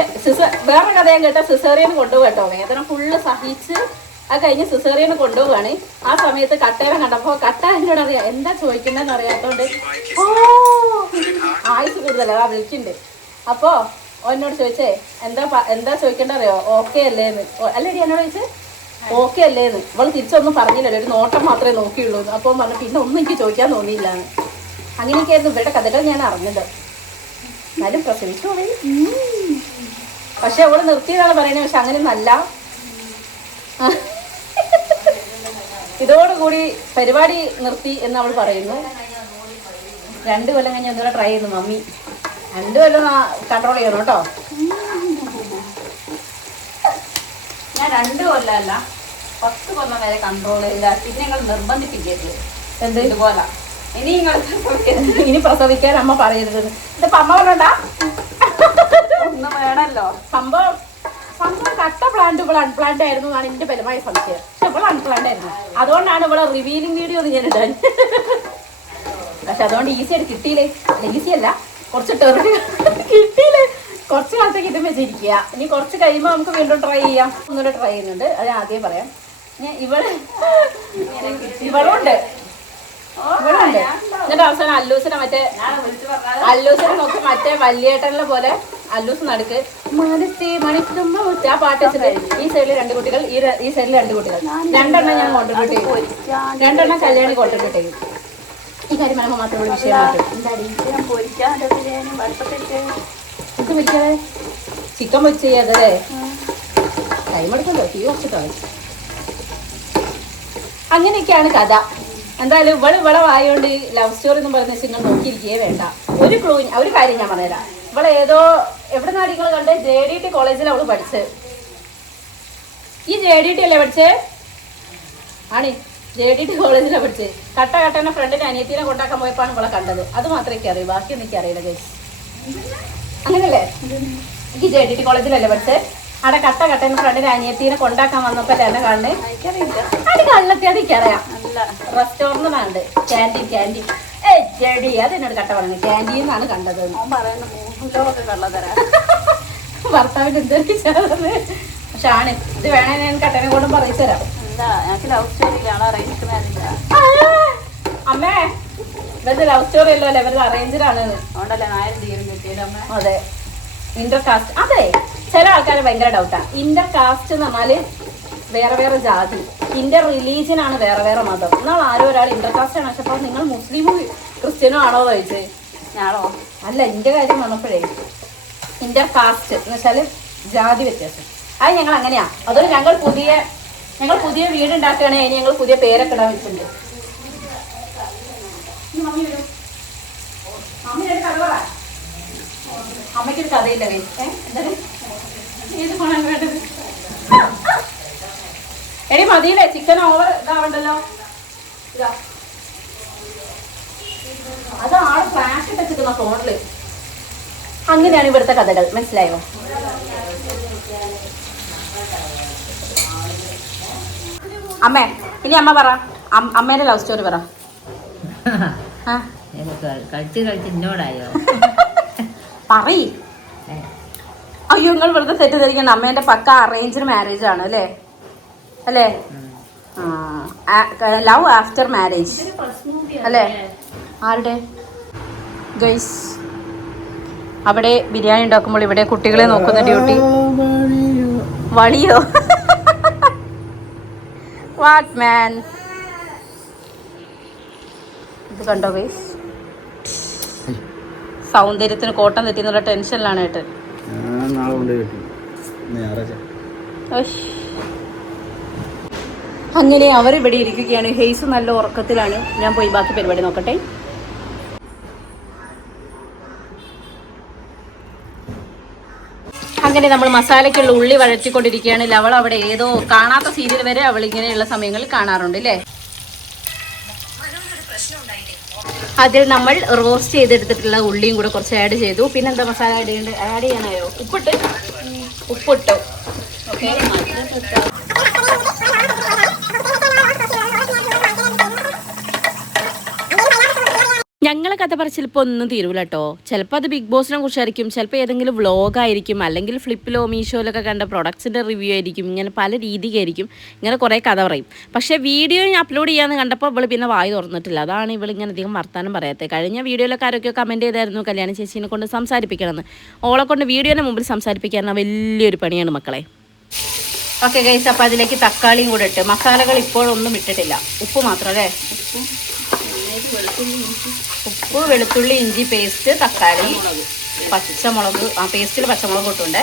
വേറെ കഥ ഞാൻ കേട്ട സിസേറിയൻ കൊണ്ടുപോയി കേട്ടോ. വേദന ഫുള്ള് സഹിച്ച് അത് കഴിഞ്ഞ് സിസേറിയന് കൊണ്ടുപോവാണ്. ആ സമയത്ത് കട്ടേനെ കണ്ടപ്പോ കട്ട എന്നോട് അറിയാം എന്താ ചോദിക്കണ്ടെന്ന് അറിയാത്തോണ്ട് ഓ ആയുസ് കൂടുതലാ വിളിക്കുന്നുണ്ട്. അപ്പോ എന്നോട് ചോദിച്ചേ എന്താ ചോദിക്കണ്ട അറിയോ, ഓക്കെ അല്ലേന്ന്. അല്ലേടി എന്നോട് ചോദിച്ചേ ഓക്കെ അല്ലേന്ന്. ഇവള് തിരിച്ചൊന്നും പറഞ്ഞില്ലല്ലോ, ഒരു നോട്ടം മാത്രമേ നോക്കിയുള്ളൂ. അപ്പോൾ പറഞ്ഞു പിന്നെ ഒന്നും എനിക്ക് ചോദിക്കാൻ തോന്നിയില്ലാന്ന്. അങ്ങനെയൊക്കെയായിരുന്നു ഇവരുടെ കഥകൾ ഞാൻ അറിഞ്ഞത്. എന്നാലും പ്രസവിച്ചു പോയി. പക്ഷെ അവള് നിർത്തിയതാണ് പറയുന്നത്. പക്ഷെ അങ്ങനെയൊന്നല്ല. ഇതോടുകൂടി പരിപാടി നിർത്തി എന്ന് അവൾ പറയുന്നു. 2 കൊല്ലം കഴിഞ്ഞ് എന്തുകൂടെ ട്രൈ ചെയ്യുന്നു മമ്മി. 2 കൊല്ലം കൺട്രോൾ ചെയ്യണം കേട്ടോ. ഞാൻ 2 കൊല്ലമല്ല 10 കൊല്ലം വരെ കൺട്രോൾ ചെയ്യില്ല. പിന്നെ ഞങ്ങൾ നിർബന്ധിപ്പിക്കരുത്. എന്ത് ഇതുപോലെ ഇനി പ്രസവിക്കാൻ അമ്മ പറയരുത്. ഇതിപ്പോ അമ്മ പറഞ്ഞാ ഒന്നും വേണല്ലോ. സംഭവം കട്ട പ്ലാന്റ് ഇവിടെ അൺപ്ലാന്റ് ആയിരുന്നു എന്നാണ് എന്റെ ബലമായ സംശയം. പക്ഷെ ഇവിടെ അൺപ്ലാന്റ് ആയിരുന്നു. അതുകൊണ്ടാണ് ഇവിടെ റിവീലിംഗ് വീഡിയോ ഒന്ന് ഞാൻ ഇടാൻ. പക്ഷെ അതുകൊണ്ട് ഈസി ആയിട്ട് കിട്ടിയില്ലേ. ഈസി അല്ല, കുറച്ച് കിട്ടിയില്ലേ. കുറച്ച് കാലത്തേക്ക് ഇത് വെച്ചിരിക്കുക. ഇനി കുറച്ച് കഴിയുമ്പോൾ നമുക്ക് വീണ്ടും ട്രൈ ചെയ്യാം. ഒന്നുകൂടെ ട്രൈ ചെയ്യുന്നുണ്ട്. അത് ആദ്യം പറയാം. ഇവളുണ്ട്. എന്നിട്ട് അവസാനം അല്ലൂസിനെ നോക്കി മറ്റേ വല്യേട്ടനെ പോലെ അല്ലൂസ് നടുക്ക് മനസ്സേ മണിക്കുമ്പ ആ പാട്ട് വെച്ചിട്ട് ഈ സൈഡിൽ 2 കുട്ടികൾ, ഈ സൈഡിൽ 2 കുട്ടികൾ. 2 എണ്ണം ഞാൻ കോൺട്രിബ്യൂട്ട് ചെയ്യും. 2 എണ്ണം കല്യാണി കോൺട്രിബ്യൂട്ട് ചെയ്യും. ഈ കാര്യം പറയുമ്പോൾ മാത്രമേ വിഷയമായിട്ട് ഇത് പൊരിക്കാതെ ചിക്കൻ പൊരിച്ച് ചെയ്യാതെ ടൈം എടുക്കല്ലോ. തീ കുറച്ചിട്ടോ. അങ്ങനെയൊക്കെയാണ് കഥ. എന്തായാലും ഇവളെ വായോണ്ട് ലവ് സ്റ്റോറി എന്ന് പറയുന്ന നിങ്ങൾ നോക്കിയിരിക്കുകയേ വേണ്ട. ഒരു കാര്യം ഞാൻ പറഞ്ഞുതരാം. ഇവളെ എവിടെ നാടികൾ കണ്ട് JDT കോളേജിൽ അവള് പഠിച്ച്. ഈ JDT അല്ലേ പഠിച്ചേ? ആണ് JDT കോളേജിലാണ് പഠിച്ചത്. കട്ടനെ ഫ്രണ്ടിന്റെ അനിയത്തിനെ കൊണ്ടാക്കാൻ പോയപ്പോഴാണ് ഇവളെ കണ്ടത്. അത് മാത്രമേ എനിക്ക് അറിയൂ, ബാക്കിയൊന്നും എനിക്ക് അറിയില്ല ഗൈസ്. അങ്ങനല്ലേ? എനിക്ക് JDT കോളേജിലല്ലേ പഠിച്ചത്. അവിടെ കട്ടനെ ഫ്രണ്ടിന്റെ അനിയത്തിനെ കൊണ്ടാക്കാൻ വന്നപ്പോ എന്നെ കാണുന്നത് അത് കള്ളത്തി. അത് എനിക്കറിയാം. റെസ്റ്റോറന്റിനാണ്ട് ക്യാൻറ്റീൻ JD അത് എന്നോട് കട്ട പറഞ്ഞു. ക്യാൻറ്റീൻ എന്നാണ് കണ്ടത്. ഭർത്താവിന്റെ എന്തൊക്കെ ചേർന്ന്. പക്ഷെ ആണ് ഇത് വേണേ ഞാൻ കട്ടനെ കൊണ്ടും പറയിച്ചു തരാം. അമ്മേ ഇവരുടെ ലവ് സ്റ്റോറി അല്ലോ അല്ലേ, ഇവരുടെ അറേഞ്ചറാണ്. അതെ, ഇന്റർ കാസ്റ്റ്. അതെ, ചില ആൾക്കാർ ഭയങ്കര ഡൗട്ടാ. ഇന്റർ കാസ്റ്റ് എന്ന് പറഞ്ഞാല് വേറെ ജാതി, ഇന്റർ റിലീജിയൻ ആണ് വേറെ മതം. എന്നാൽ ഒരാൾ ഇന്റർ കാസ്റ്റ് ആണ്. പക്ഷെ അപ്പോൾ നിങ്ങൾ മുസ്ലിമും ക്രിസ്ത്യനും ആണോ ചോദിച്ചത്? ഞാനോ അല്ല, എന്റെ കാര്യം വന്നപ്പോഴേ ഇന്റർ കാസ്റ്റ് എന്ന് വെച്ചാല് ജാതി വ്യത്യാസം. അത് ഞങ്ങൾ അങ്ങനെയാ. അതൊരു ഞങ്ങൾ പുതിയ വീട് ഉണ്ടാക്കുകയാണെങ്കിൽ അതിന് ഞങ്ങൾ പുതിയ പേരൊക്കെ ഇടാൻ വെച്ചിട്ടുണ്ട്. അമ്മയ്ക്കൊരു കഥയില്ല. ഏത് പണം വേണ്ടത്? എടി മതിയില്ലേ, ചിക്കൻ ഓവർ ഇതാവണ്ടല്ലോ. അത് ആള് ഫ്ലാഷ് ഇട്ടിരിക്കുന്ന ഫോണില്. അങ്ങനെയാണ് ഇവിടുത്തെ കഥകൾ. മനസ്സിലായോ? അമ്മേ ഇനി അമ്മ പറ, അമ്മേന്റെ ലവ് സ്റ്റോറി പറ. എന്നോടായോ പറയ്. അയ്യോ നിങ്ങൾ വെറുതെ തെറ്റിദ്ധരിക്കണം. അമ്മേന്റെ പക്ക അറേഞ്ച്ഡ് മാരേജ് ആണ് അല്ലേ? ലവ് ആഫ്റ്റർ മാരേജ് അല്ലേ? ആരുടെ ഗൈസ്? അവിടെ ബിരിയാണി ഉണ്ടാക്കുമ്പോൾ ഇവിടെ കുട്ടികളെ നോക്കുന്ന ഡ്യൂട്ടി. വളിയോ? What man? ഇത് കണ്ടോ ഗൈസ്? സൗന്ദര്യത്തിന് കോട്ടം തെറ്റിന്നുള്ള ടെൻഷനിലാണ് ഏട്ടൻ. അങ്ങനെ അവരിവിടെ ഇരിക്കുകയാണ്. ഹെയ്സ് നല്ല ഉറക്കത്തിലാണ്. ഞാൻ പോയി ബാക്കി പരിപാടി നോക്കട്ടെ. അങ്ങനെ നമ്മൾ മസാലയ്ക്കുള്ള ഉള്ളി വഴറ്റിക്കൊണ്ടിരിക്കുകയാണ്. അവൾ അവിടെ ഏതോ കാണാത്ത സീരിയൽ വരെ അവൾ ഇങ്ങനെയുള്ള സമയങ്ങളിൽ കാണാറുണ്ട് അല്ലേ? അതിൽ നമ്മൾ റോസ്റ്റ് ചെയ്തെടുത്തിട്ടുള്ള ഉള്ളിയും കൂടെ കുറച്ച് ആഡ് ചെയ്തു. പിന്നെന്താ മസാല ആഡ് ചെയ്യാനായോ? ഉപ്പിട്ടു. ഓക്കെ, ഞങ്ങളെ കഥ പറച്ചിലിപ്പോൾ ഒന്നും തീരൂല കേട്ടോ. ചിലപ്പോൾ അത് ബിഗ് ബോസിനെ കുറിച്ചായിരിക്കും, ചിലപ്പോൾ ഏതെങ്കിലും വ്ളോഗായിരിക്കും, അല്ലെങ്കിൽ ഫ്ലിപ്പിലോ മീഷോയിലൊക്കെ കണ്ട പ്രൊഡക്ട്സിൻ്റെ റിവ്യൂ ആയിരിക്കും. ഇങ്ങനെ പല രീതിക്കായിരിക്കും ഇങ്ങനെ കുറേ കഥ പറയും. പക്ഷേ വീഡിയോ ഞാൻ അപ്ലോഡ് ചെയ്യാമെന്ന് കണ്ടപ്പോൾ ഇവൾ പിന്നെ വായി തുറന്നിട്ടില്ല. അതാണ് ഇവൾ ഇങ്ങനെ അധികം വർത്താനം പറയാത്തത്. കഴിഞ്ഞ വീഡിയോയിലൊക്കെ ആരൊക്കെ കമൻറ്റ് ചെയ്തായിരുന്നു കല്യാണ ചേച്ചീനെ കൊണ്ട് സംസാരിപ്പിക്കണമെന്ന്. ഓളെ കൊണ്ട് വീഡിയോനെ മുമ്പിൽ സംസാരിപ്പിക്കാൻ വലിയൊരു പണിയാണ് മക്കളെ. ഓക്കെ ഗൈസ്, അപ്പോൾ അതിലേക്ക് തക്കാളിയും കൂടെ ഇട്ട് മസാലകൾ ഇപ്പോഴൊന്നും ഇട്ടിട്ടില്ല. ഉപ്പ് മാത്രം അല്ലേ? ഉപ്പ്, വെളുത്തുള്ളി, ഇഞ്ചി പേസ്റ്റ്, തക്കാളി, പച്ചമുളക്, പേസ്റ്റിൽ പച്ചമുളക് ഇട്ടുണ്ട്.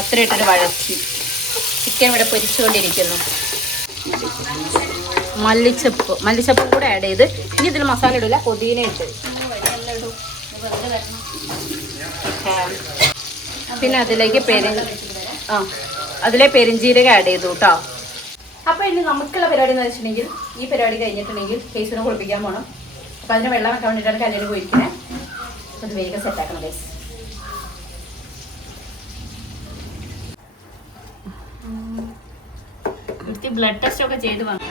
അത്ര ഇട്ടിട്ട് വഴറ്റി ചിക്കൻ ഇവിടെ പൊരിച്ചുകൊണ്ടിരിക്കുന്നു. മല്ലിച്ചപ്പും കൂടെ ആഡ് ചെയ്ത് ഇനി ഇതിൽ മസാല ഇടില്ല, പുതിന ഇട്ട് പിന്നെ അതിലേക്ക് അതിലെ പെരിഞ്ചീരകം ആഡ് ചെയ്തു കേട്ടോ. അപ്പോൾ ഇനി നമുക്കുള്ള പരിപാടി എന്ന് വെച്ചിട്ടുണ്ടെങ്കിൽ ഈ പരിപാടി കഴിഞ്ഞിട്ടുണ്ടെങ്കിൽ കേസിനെ കുളിപ്പിക്കാൻ പോകണം. അപ്പോൾ അതിന് വെള്ളം വെക്കാൻ വേണ്ടിയിട്ടാണ് കല്യാണം പോയിരിക്കുന്നത്. അത് വേഗം സെറ്റാക്കണം കേസ്. ബ്ലഡ് ടെസ്റ്റ് ഒക്കെ ചെയ്ത് വന്നു.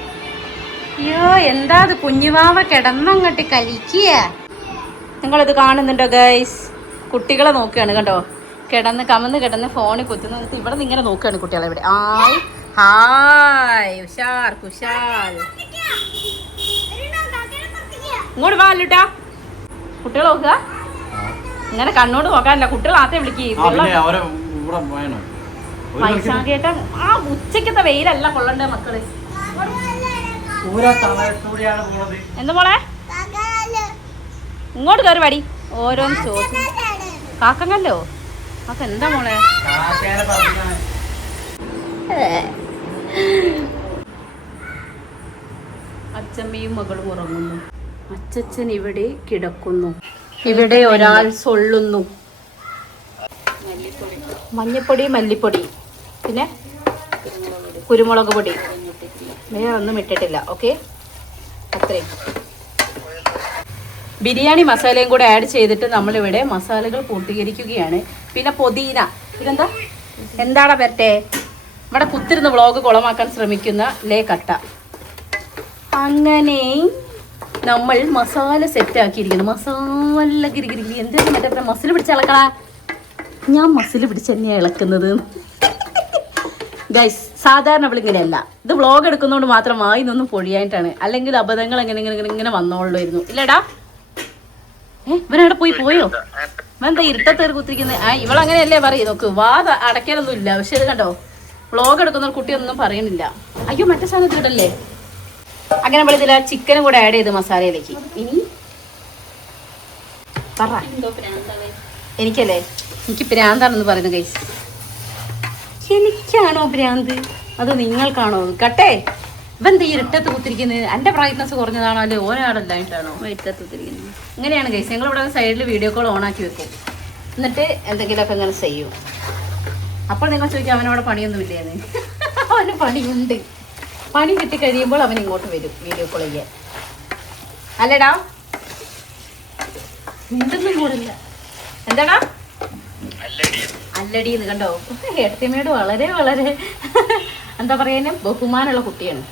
അയ്യോ എന്താ അത് കുഞ്ഞുവാവ കിടന്നങ്ങോട്ട് കളിക്കുക. നിങ്ങളിത് കാണുന്നുണ്ടോ ഗൈസ്? കുട്ടികളെ നോക്കുകയാണ് കണ്ടോ, കമന്ന് കിടന്ന് ഫോണിൽ കുത്തുന്നത്. ഇവിടെ നിന്ന് ഇങ്ങനെ നോക്കുകയാണ് കുട്ടികളെ. ഇവിടെ ഹായ് ഉഷാർ കുശാൽ, ഇങ്ങോട്ട് വാല്ലുട്ടാ. കുട്ടികൾ നോക്കുക, ഇങ്ങനെ കണ്ണോട് നോക്കാനില്ല. കുട്ടികൾ ആദ്യം വിളിക്കുക. പൈസാകേട്ട ആ ഉച്ചക്കത്തെ വെയിലല്ല കൊള്ളണ്ടേ മക്കള്. എന്താ മോളെ ഇങ്ങോട്ട് കയറി പാടി ഓരോന്ന് ചോദിച്ചു. കാക്കങ്ങല്ലോ അപ്പൊ എന്താ മോളെ? അച്ഛമ്മയും മകളും ഉറങ്ങുന്നു. അച്ഛൻ ഇവിടെ കിടക്കുന്നു. ഇവിടെ ഒരാൾ സൊള്ളുന്നു. മഞ്ഞപ്പൊടി, മല്ലിപ്പൊടി, പിന്നെ കുരുമുളക് പൊടി, വേറെ ഒന്നും ഇട്ടിട്ടില്ല. ഓക്കെ, അത്രയും. ബിരിയാണി മസാലയും കൂടെ ആഡ് ചെയ്തിട്ട് നമ്മളിവിടെ മസാലകൾ പൂർത്തീകരിക്കുകയാണ്. പിന്നെ പൊതീന, ഇതെന്താ എന്താടാ പറ്റേ ഇവിടെ കുത്തിരുന്ന് വ്ളോഗ് കുളമാക്കാൻ ശ്രമിക്കുന്ന കട്ട. അങ്ങനെ നമ്മൾ മസാല സെറ്റ് ആക്കിയിരിക്കുന്നു. മസാല ഗിരിഗിരി എന്തെങ്കിലും മറ്റേ മസിൽ പിടിച്ച് ഇളക്കളാ. ഞാൻ മസിൽ പിടിച്ച് തന്നെയാണ് ഇളക്കുന്നത് ഗൈസ്. സാധാരണ അവളിങ്ങനെയല്ല. ഇത് വ്ളോഗ് എടുക്കുന്നതുകൊണ്ട് മാത്രം വായിന്നൊന്നും പൊഴിയായിട്ടാണ്. അല്ലെങ്കിൽ അബദ്ധങ്ങൾ ഇങ്ങനെ വന്നോളായിരുന്നു. ഇല്ലടാ ഇവനവിടെ പോയോ? എന്താ ഇരുട്ടത്തേറി കുത്തിരിക്കുന്നത്? ഇവളങ്ങനെയല്ലേ പറയും. നോക്ക് വാ അടയ്ക്കാനൊന്നും ഇല്ല. പക്ഷെ ഇത് കണ്ടോ, വ്ളോഗ് എടുക്കുന്ന കുട്ടിയൊന്നും പറയണില്ല. അയ്യോ മറ്റേ സാധനത്തിൽ ഇടല്ലേ. അങ്ങനെ നമ്മൾ ഇതിൽ ചിക്കനും കൂടെ ആഡ് ചെയ്ത് മസാലയിലേക്ക്. ഇനി പറ. എനിക്കല്ലേ, എനിക്ക് ഭ്രാന്താണെന്ന് പറയുന്നത് ഗൈസ്. എനിക്കാണോ ഭ്രാന്ത് അത് നിങ്ങൾക്കാണോ? കട്ടെ ഇവന്താ ഇരുട്ടത്ത് കുത്തിരിക്കുന്നത്? എൻ്റെ ബ്രൈറ്റ്നസ് കുറഞ്ഞതാണോ അല്ലെ ഓരോടല്ലായിട്ടാണോ ഇരുട്ടത്ത് കുത്തിരിക്കുന്നത്? ഇങ്ങനെയാണ് ഗൈസ്. ഞങ്ങളിവിടെ സൈഡിൽ വീഡിയോ കോൾ ഓണാക്കി വെക്കും. എന്നിട്ട് എന്തെങ്കിലുമൊക്കെ ഇങ്ങനെ ചെയ്യും. അപ്പോൾ നിങ്ങൾ ചോദിക്കും അവനവിടെ പണിയൊന്നും ഇല്ലേന്ന്. അവന് പണിയുണ്ട്. പണി കിട്ടി കഴിയുമ്പോൾ അവൻ ഇങ്ങോട്ട് വരും വീഡിയോ കോൾ ചെയ്യാൻ. അല്ലടാ വീണ്ടൊന്നും കൂടില്ല. എന്താടാ അല്ലടി എന്ന് കണ്ടോ. ഏട്ടത്തിയമ്മയോട് വളരെ വളരെ എന്താ പറയാനും ബഹുമാനമുള്ള കുട്ടിയാണ്.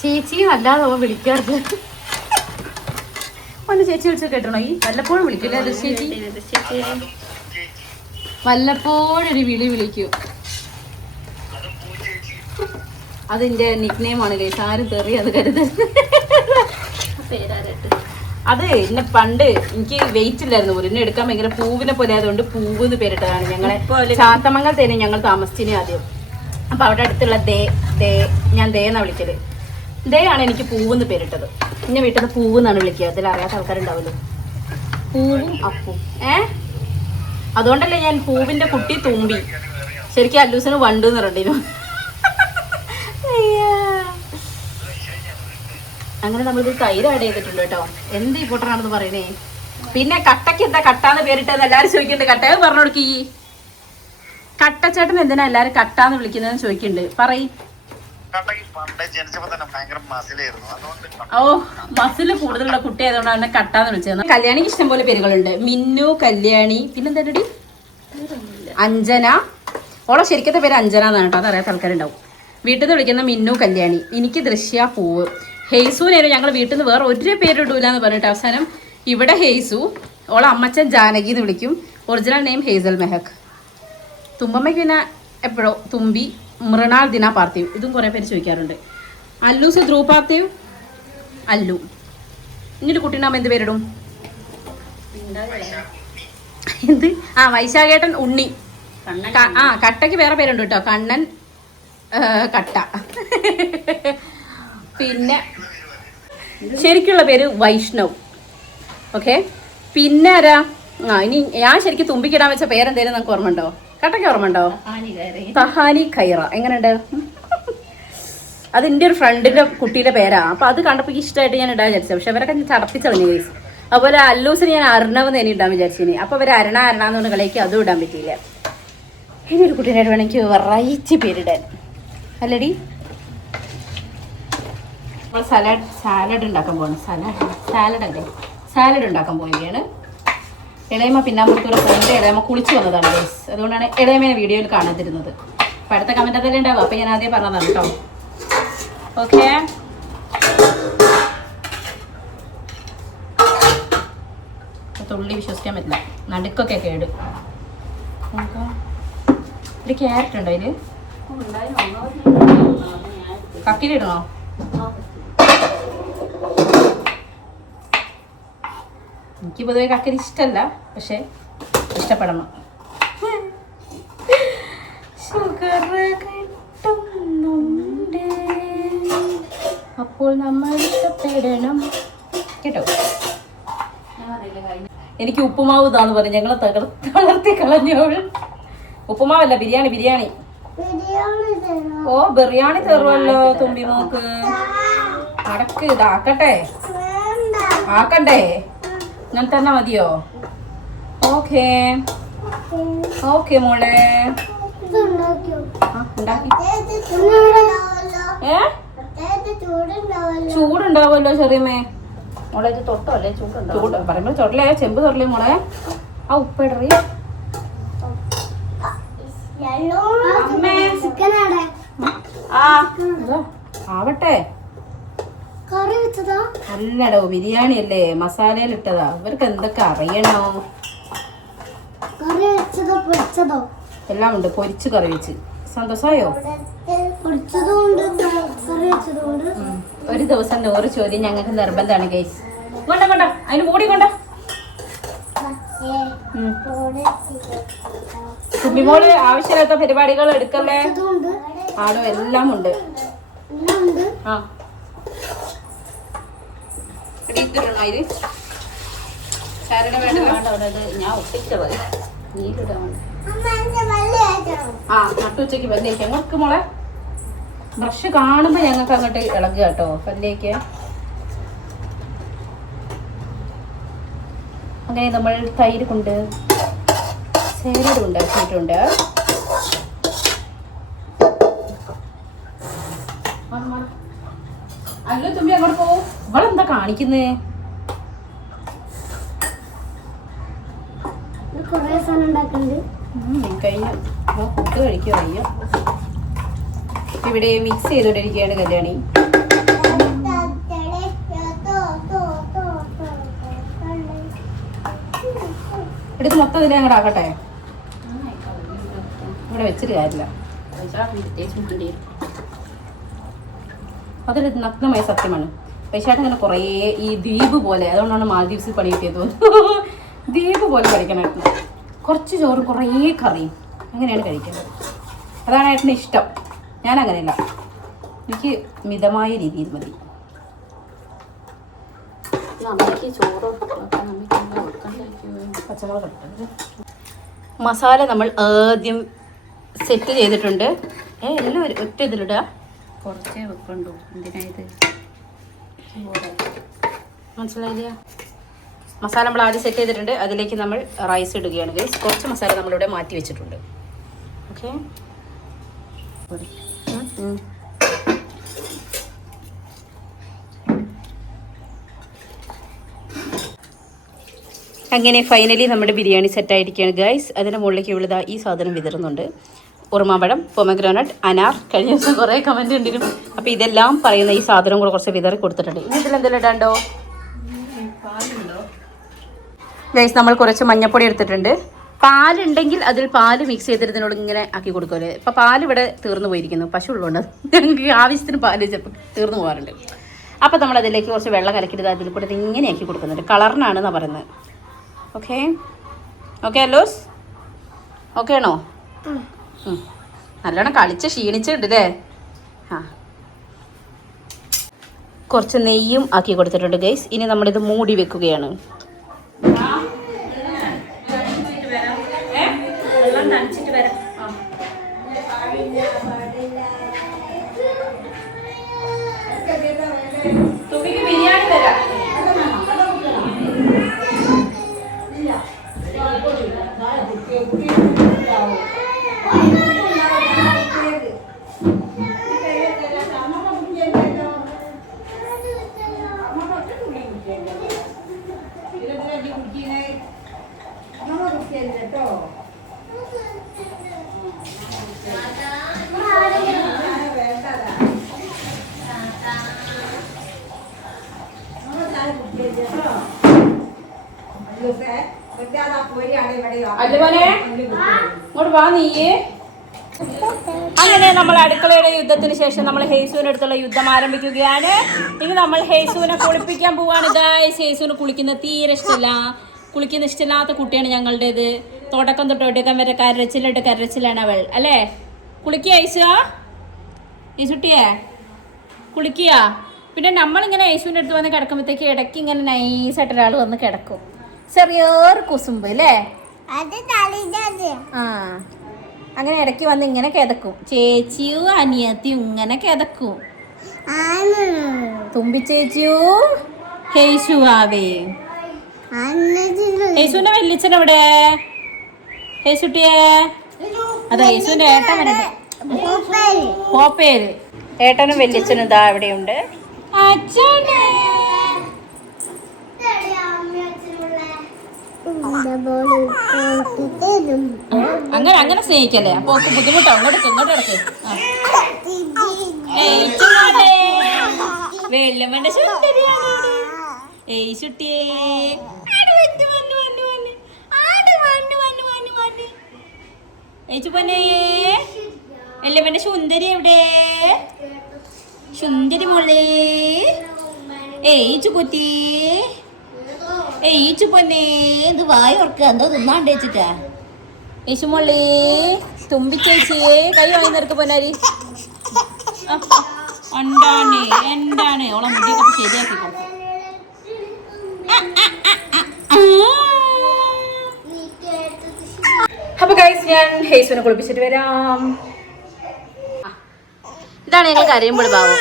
ചേച്ചിയും അല്ലാതെ അവൻ വിളിക്കാറില്ല. ഒന്ന് ചേച്ചി വിളിച്ച് കേട്ടണോ? ഈ വല്ലപ്പോഴും വിളിക്കില്ലേ ചേച്ചി? വല്ലപ്പോഴൊരു വിളിക്കൂ. അതിന്റെ നിക് നെയിമാണ് ഗൈസ്. ആരും തെറി അത് കരുതരുത്. അത് എന്നെ പണ്ട് എനിക്ക് വെയിറ്റ് ഇല്ലായിരുന്നു പോലും. എന്നെ എടുക്കാൻ ഭയങ്കര പൂവിനെ പോലെ ആയതുകൊണ്ട് പൂവ് എന്ന് പേരിട്ടതാണ്. ഞങ്ങളെ ചാത്തമംഗൽ തന്നെ ഞങ്ങൾ താമസിച്ചിനെ ആദ്യം. അപ്പൊ അവിടെ അടുത്തുള്ള ഞാൻ എന്നാ വിളിക്കല്. ആണ് എനിക്ക് പൂവെന്ന് പേരിട്ടത്. എന്നെ വീട്ടിൽ നിന്ന് പൂവ് എന്നാണ് വിളിക്കുക. അതിൽ അറിയാത്ത ആൾക്കാരുണ്ടാവല്ലോ. പൂവും അപ്പും. അതുകൊണ്ടല്ലേ ഞാൻ പൂവിന്റെ കുട്ടി തുമ്പി. ശരിക്കും അല്ലൂസിന് വണ്ട് എന്ന് പറഞ്ഞിരുന്നു. അങ്ങനെ നമ്മളിത് തൈര് ആഡ് ചെയ്തിട്ടുണ്ട് കേട്ടോ. എന്ത് ഈ പൊട്ടനാണെന്ന് പറയണേ. പിന്നെ കട്ടയ്ക്ക് എന്താ കട്ടാന്ന് പേരിട്ടെന്ന് എല്ലാവരും ചോദിക്കുന്നുണ്ട്. കട്ടയെ പറഞ്ഞു കൊടുക്കി. കട്ടച്ചേട്ടൻ എന്തിനാ എല്ലാരും കട്ടാന്ന് വിളിക്കുന്നതെന്ന് ചോദിക്കുന്നുണ്ട്. പറയ്. ഓ മസില് കൂടുതലുള്ള കുട്ടി ആയതുകൊണ്ടാണ് കട്ടാന്ന് വിളിച്ചത്. കല്യാണിക്ക് ഇഷ്ടംപോലെ പേരുകളുണ്ട്. മിന്നു, കല്യാണി, പിന്നെന്താടി അഞ്ജന. ഓളെ ശരിക്കത്തെ പേര് അഞ്ജന എന്നാണ് കേട്ടോ. അതറിയാത്ത ആൾക്കാരുണ്ടാവും. വീട്ടിൽ നിന്ന് വിളിക്കുന്ന മിന്നു, കല്യാണി. എനിക്ക് ദൃശ്യ, പൂവ്. ഹെയ്സുവിനായിരുന്നു ഞങ്ങൾ വീട്ടിൽ നിന്ന് വേറെ ഒരു പേരിടൂല എന്ന് പറഞ്ഞിട്ട് അവസാനം ഇവിടെ ഹെയ്സു, ഓളെ അമ്മച്ചൻ ജാനകി എന്ന് വിളിക്കും. Original name Hazel Mehak. തുമ്പമ്മയ്ക്ക് പിന്നെ എപ്പോഴോ തുമ്പി, മൃണാൾ ദിന പാർത്ഥിവ്, ഇതും കുറേ പേര് ചോദിക്കാറുണ്ട്. അല്ലൂസ് ധ്രുവ് പാർത്ഥിവ്, അല്ലു. ഇങ്ങോട്ട് കുട്ടീനാകുമ്പോൾ എന്ത് പേരിടും? എന്ത്? വൈശാഖേട്ടൻ ഉണ്ണി. കട്ടയ്ക്ക് വേറെ പേരുണ്ട് കേട്ടോ, കണ്ണൻ, കട്ട. പിന്നെ ശരിക്കുള്ള പേര് വൈഷ്ണവ്. ഓക്കെ. പിന്നെ ആരാ? ഇനി ഞാൻ ശരിക്കും തുമ്പിക്കിടാൻ വെച്ച പേരെന്തേലും നമുക്ക് ഓർമ്മ ഉണ്ടോ? കട്ടയ്ക്ക് ഓർമ്മ ഉണ്ടോ? തഹാനി ഖൈറ. എങ്ങനെയുണ്ട്? അത് എൻ്റെ ഒരു ഫ്രണ്ടിന്റെ കുട്ടിയുടെ പേരാ. അപ്പൊ അത് കണ്ടപ്പോൾ ഇഷ്ടമായിട്ട് ഞാൻ ഇടാൻ വിചാരിച്ചു. പക്ഷെ അവരൊക്കെ ചടപ്പിച്ചളഞ്ഞു കേസ്. അതുപോലെ അല്ലൂസിന് ഞാൻ അർണവ് തന്നെ ഇടാൻ വിചാരിച്ചിനി. അപ്പൊ അവർ അരണാന്ന് പറഞ്ഞ കളിക്ക് അതും ഇടാൻ പറ്റിയില്ല. ഇനി ഒരു കുട്ടീനായിട്ട് വേണമെങ്കിൽ വെറൈറ്റി പേരിടാൻ അല്ലടി. നമ്മൾ സാലഡ് ഉണ്ടാക്കാൻ പോകണം. സാലഡ് അല്ലേ? സാലഡ് ഉണ്ടാക്കാൻ പോവുകയാണ്. ഇളയമ്മ പിന്നാമ്പുറത്തൂടെ ഫ്രണ്ട് ഇളയമ്മ കുളിച്ച് വന്നതാണ് ഗൈസ്. അതുകൊണ്ടാണ് ഇളയമ്മേനെ വീഡിയോയിൽ കാണാതിരുന്നത്. അപ്പം അടുത്ത കമൻറ്റ് അതല്ലേ ഉണ്ടാവും. അപ്പം ഞാൻ ആദ്യം പറഞ്ഞതാണ് കേട്ടോ. ഓക്കെ. തുള്ളി വിശ്വസിക്കാൻ പറ്റില്ല, നടുക്കൊക്കെ കേട്. ഒരു ക്യാരറ്റ് ഉണ്ടോ അതിൽ? കക്കിലിടണോ? എനിക്ക് പൊതുവെ കക്കരി ഇഷ്ടമല്ല, പക്ഷെ ഇഷ്ടപ്പെടണം. ഷുഗർ കിട്ടുന്നുണ്ട്, അപ്പോൾ നമ്മൾ ഇഷ്ടപ്പെടണം കേട്ടോ. എനിക്ക് ഉപ്പുമാവ് ഇതാന്ന് പറഞ്ഞു ഞങ്ങൾ തളർത്തി കളഞ്ഞോൾ. ഉപ്പുമാവല്ല, ബിരിയാണി. ഓ ബിരിയാണി തരുമല്ലോ തുമ്പി മോക്ക്. അടക്ക് ഇതാക്കട്ടെ, ആക്കണ്ടേ? ഇങ്ങനെ തന്നെ മതിയോ? ഓക്കേ മോളെ ഉണ്ടാക്കി. ചൂടുണ്ടാവുമല്ലോ ചെറിയമ്മേ. മോളെ ഇത് തൊട്ടോ അല്ലേ? ചൂട് പറയുമ്പോ തൊടലേ, ചെമ്പ് തൊടലേ മോളെ. ആ ഉപ്പിടറി. ആവട്ടെ. അല്ലടോ, ബിരിയാണി അല്ലേ, മസാലയിൽ ഇട്ടതാ. ഇവർക്ക് എന്തൊക്കെ അറിയണോ? എല്ലാം ഉണ്ട്. പൊരിച്ച് കറി വെച്ച്. സന്തോഷമായോ? ഒരു ദിവസം 100 ചോദ്യം ഞങ്ങൾക്ക് നിർബന്ധമാണ് ഗൈസ്. കൊണ്ട അതിന് കൂടി കൊണ്ട. കുമ്പിമോള് ആവശ്യമില്ലാത്ത പരിപാടികൾ എടുക്കല്ലേ. ആടോ എല്ലാം ഉണ്ട്. ആ ഞാൻ ഒപ്പിച്ചത് നട്ടുച്ചക്ക് പല്ലേക്ക് ഞങ്ങൾക്ക് മോളെ ബ്രഷ് കാണുമ്പോ ഞങ്ങൾക്ക് അങ്ങോട്ട് ഇളകുക കേട്ടോ പല്ലേക്ക്. അങ്ങനെ നമ്മൾ തൈര് കൊണ്ട് സാലഡ് ഉണ്ടാക്കിയിട്ടുണ്ട്. അല്ലോ തുമ്പി അങ്ങോട്ട് പോവും. ഇവളെന്താ കാണിക്കുന്നേ? കഴിഞ്ഞു. ഫുഡ് കഴിക്കുക കഴിഞ്ഞു. ഇവിടെ മിക്സ് ചെയ്തോണ്ടിരിക്കുകയാണ് കല്യാണി. എടുത്ത് മൊത്തം ഇതിനെ അങ്ങോട്ട് ആക്കട്ടെ. ഇവിടെ വെച്ചിട്ട് കാര്യമില്ല. അതൊരു നഗ്നമായ സത്യമാണ്. പൈസാട്ട് ഇങ്ങനെ കുറേ ഈ ദ്വീപ് പോലെ, അതുകൊണ്ടാണ് മാൽദീവ്സിൽ പണി കിട്ടിയത് തോന്നുന്നു. ദ്വീപ് പോലെ കഴിക്കണമായിരുന്നു. കുറച്ച് ചോറും കുറേ കറിയും അങ്ങനെയാണ് കഴിക്കുന്നത്. അതാണ് ഏട്ടന് ഇഷ്ടം. ഞാൻ അങ്ങനെയല്ല, എനിക്ക് മിതമായ രീതിയിൽ മതി. പച്ചമുളക് മസാല നമ്മൾ ആദ്യം സെറ്റ് ചെയ്തിട്ടുണ്ട്. എല്ലാം ഒറ്റ ഇതിലിടുക. കുറച്ചേ വെക്കണ്ടു. എന്തിനായത് മനസ്സിലായില്ല? മസാല നമ്മൾ ആദ്യം സെറ്റ് ചെയ്തിട്ടുണ്ട്. അതിലേക്ക് നമ്മൾ റൈസ് ഇടുകയാണ് ഗൈസ്. കുറച്ച് മസാല നമ്മളിവിടെ മാറ്റി വെച്ചിട്ടുണ്ട്. ഓക്കെ. അങ്ങനെ ഫൈനലി നമ്മുടെ ബിരിയാണി സെറ്റായിരിക്കുകയാണ് ഗൈസ്. അതിൻ്റെ മുകളിലേക്ക് ഉള്ളത് ഈ സാധനം വിതറുന്നുണ്ട്. ഉറുമാമ്പഴം, പൊമഗ്രാനട്ട്, അനാർ. കഴിഞ്ഞ ദിവസം കുറേ കമൻറ്റ് ഉണ്ടിരും. അപ്പോൾ ഇതെല്ലാം പറയുന്ന ഈ സാധനം കൂടെ കുറച്ച് വിതറി കൊടുത്തിട്ടുണ്ട്. ഇനി ഇതിലെന്തെല്ലാം ഇടാണ്ടോ? ഗൈസ്, നമ്മൾ കുറച്ച് മഞ്ഞപ്പൊടി എടുത്തിട്ടുണ്ട്. പാലുണ്ടെങ്കിൽ അതിൽ പാല് മിക്സ് ചെയ്തിരുന്നതിനോട് ഇങ്ങനെ ആക്കി കൊടുക്കുമല്ലേ. ഇപ്പം പാല് ഇവിടെ തീർന്നു പോയിരിക്കുന്നു, പശു ഉള്ളതുകൊണ്ട് ഞങ്ങൾക്ക് ആവശ്യത്തിന് പാല് ചിലപ്പോൾ തീർന്നു പോകാറുണ്ട്. അപ്പോൾ നമ്മൾ അതിലേക്ക് കുറച്ച് വെള്ളം കലക്കിയിട്ട് അതിൽ കൂടെ ഇങ്ങനെ ആക്കി കൊടുക്കുന്നുണ്ട്. കളറിനാണെന്നാണ് പറയുന്നത്. ഓക്കെ ഓക്കെ അല്ലോസ്, ഓക്കെ ആണോ? നല്ലോണം കളിച്ച് ക്ഷീണിച്ചിട്ടുണ്ട് അല്ലേ? ആ, കുറച്ച് നെയ്യും ആക്കി കൊടുത്തിട്ടുണ്ട് ഗൈസ്. ഇനി നമ്മളിത് മൂടി വെക്കുകയാണ്. അങ്ങനെ നമ്മൾ അടുക്കളയുടെ യുദ്ധത്തിന് ശേഷം നമ്മൾ ഹേസുവിന്റെ അടുത്തുള്ള യുദ്ധം ആരംഭിക്കുകയാണ്. ഇനി നമ്മൾ ഹേസുവിനെ കുളിപ്പിക്കാൻ പോവാണ് ഗൈസ്. ഹേസുവിനെ കുളിക്കുന്ന തീരെ ഇഷ്ടമില്ല. കുളിക്കുന്ന ഇഷ്ടമില്ലാത്ത കുട്ടിയാണ് ഞങ്ങളുടേത്. തുടക്കം തൊട്ട് ഒടുക്കം വരെ കരച്ചിലാണ് അവൾ അല്ലേ? കുളിക്കുക യേശുട്ടിയെ, കുളിക്കുക. പിന്നെ നമ്മളിങ്ങനെ യേശുവിൻ്റെ അടുത്ത് വന്ന് കിടക്കുമ്പോഴത്തേക്ക് ഇടയ്ക്ക് ഇങ്ങനെ നൈസായിട്ട് ഒരാൾ വന്ന് കിടക്കും. ചെറിയൊരു കുസുമ്പ് അല്ലേ? ആ, അങ്ങനെ ഇടയ്ക്ക് വന്ന് ഇങ്ങനെ കിതക്കും. ചേച്ചിയും അനിയത്തിയും ഇങ്ങനെ കിതക്കും. തുമ്പി ചേച്ചിയും ഹേശുവാവേ. ഹേശുവിന്റെ വല്യച്ഛൻ എവിടെ? ഹേശുട്ടിയെ, അതെ യേശുവിന്റെ ഏട്ടൻ വരുന്നുണ്ട്. പോപ്പേര് ഏട്ടനും വല്യച്ഛനും ഇതാ എവിടെയുണ്ട്. അങ്ങനെ സ്നേഹിക്കല്ലേ? അപ്പൊ ബുദ്ധിമുട്ടോ? അങ്ങോട്ട് കിടക്ക്. വെള്ളമണ്ട ശുട്ടിയേ എല്ലമ്മന്റെ സുന്ദരി എവിടെ? സുന്ദരി മോളെ, കുത്തി പൊന്നെ. ഇത് വായ ഓർക്കുക, എന്തോ തിന്നാണ്ട് വെച്ചിട്ടാ. യേശുമോളി, തുമ്പിച്ചേച്ചിയെ കൈ വാങ്ങി നിറക്ക് പോനാരി. എന്താണ് ഓളെ മുടിയൊക്കെ ശരിയാക്കി കൊടുക്കും. അപ്പൊ ഗൈസ്, ഞാൻ ഹേസുവിനെ കുളിപ്പിച്ചിട്ട് വരാം. ഇതാണ് ഞങ്ങൾ കരയുമ്പോൾ ഭാവം.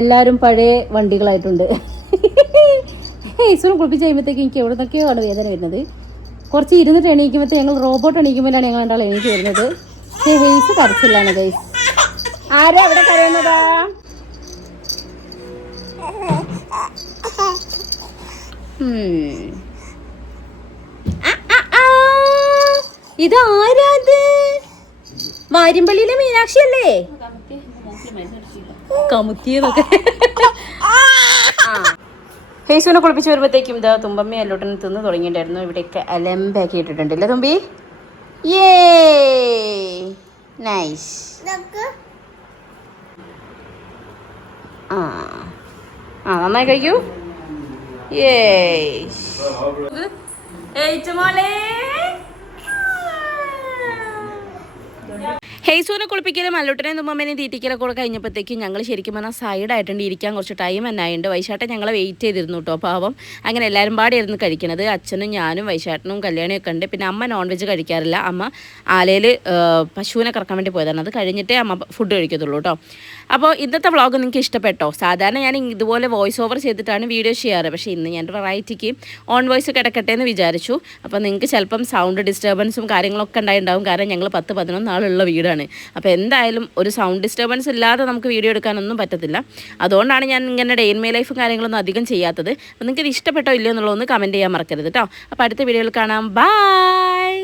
എല്ലാവരും പഴയ വണ്ടികളായിട്ടുണ്ട്. ഹേസുവിനെ കുളിപ്പിച്ച് കഴിയുമ്പോഴത്തേക്ക് എനിക്ക് എവിടെ നിന്നൊക്കെയാണ് വേദന വരുന്നത്. കുറച്ച് ഇരുന്നിട്ട് എണീക്കുമ്പോഴത്തേക്ക് ഞങ്ങൾ റോബോട്ട് എണീക്കുമ്പോഴാണ് ഞങ്ങൾ രണ്ടാൾ എണീക്ക് വരുന്നത്. പക്ഷേ ഹേസ് കരച്ചില്ലാണ് ഗൈസ്. ആരാ അവിടെ കരയുന്നതാ? ഇതാരാത്? വാര്യമ്പള്ളിയിലെ മീനാക്ഷി അല്ലേ? കമുത്തിയതൊക്കെ. ഹേസുവിനെ കുളിപ്പിച്ച് വരുമ്പോഴത്തേക്കും ഇതാ തുമ്പമ്മ എല്ലോട്ടനെ തിന്ന് തുടങ്ങിയിട്ടുണ്ടായിരുന്നു. ഇവിടെയൊക്കെ അലമ്പാക്കി ഇട്ടിട്ടുണ്ടല്ലേ തുമ്പി? യേ നൈസ്. ആ നന്നായി കഴിക്കൂ. ഹേസുവിനെ കുളിപ്പിക്കലും അല്ലോട്ടനെ തുമ്പമ്മേനെ തീറ്റിക്കലൊക്കെ കൂടെ കഴിഞ്ഞപ്പോഴത്തേക്കും ഞങ്ങൾ ശരിക്കും പറഞ്ഞാൽ സൈഡായിട്ടുണ്ട്. ഇരിക്കാൻ കുറച്ച് ടൈം തന്നെ ആയിട്ടുണ്ട്. വൈശാട്ടൻ ഞങ്ങളെ വെയിറ്റ് ചെയ്തിരുന്നു കേട്ടോ. പാവം. അങ്ങനെ എല്ലാവരും പാടിയായിരുന്നു കഴിക്കണത്. അച്ഛനും ഞാനും വൈശാട്ടനും കല്യാണിയൊക്കെ ഉണ്ട്. പിന്നെ അമ്മ നോൺ വെജ് കഴിക്കാറില്ല. അമ്മ ആലയിൽ പശുവിനെ കറക്കാൻ വേണ്ടി പോയതാണ്. അത് കഴിഞ്ഞിട്ടേ അമ്മ ഫുഡ് കഴിക്കത്തുള്ളൂ കേട്ടോ. അപ്പോൾ ഇന്നത്തെ വ്ളോഗ് നിങ്ങൾക്ക് ഇഷ്ടപ്പെട്ടോ? സാധാരണ ഞാൻ ഇതുപോലെ വോയിസ് ഓവർ ചെയ്തിട്ടാണ് വീഡിയോ ചെയ്യാറ്. പക്ഷേ ഇന്ന് ഞാൻ വെറൈറ്റിക്ക് ഓൺ വോയിസ് കിടക്കട്ടെ എന്ന് വിചാരിച്ചു. അപ്പോൾ നിങ്ങൾക്ക് ചിലപ്പം സൗണ്ട് ഡിസ്റ്റർബൻസും കാര്യങ്ങളൊക്കെ ഉണ്ടായിട്ടുണ്ടാവും. കാരണം ഞങ്ങൾ 10-11 ആളുള്ള വീടാണ്. അപ്പോൾ എന്തായാലും ഒരു സൗണ്ട് ഡിസ്റ്റർബൻസ് ഇല്ലാതെ നമുക്ക് വീഡിയോ എടുക്കാനൊന്നും പറ്റത്തില്ല. അതുകൊണ്ടാണ് ഞാൻ ഇങ്ങനെ ഡേ ഇൻ മൈ ലൈഫും കാര്യങ്ങളൊന്നും അധികം ചെയ്യാത്തത്. അപ്പോൾ നിങ്ങൾക്ക് ഇത് ഇഷ്ടപ്പെട്ടോ ഇല്ലയോ എന്നുള്ളതൊന്ന് കമൻറ്റ് ചെയ്യാൻ മറക്കരുത് കേട്ടോ. അപ്പോൾ അടുത്ത വീഡിയോയിൽ കാണാം. ബൈ.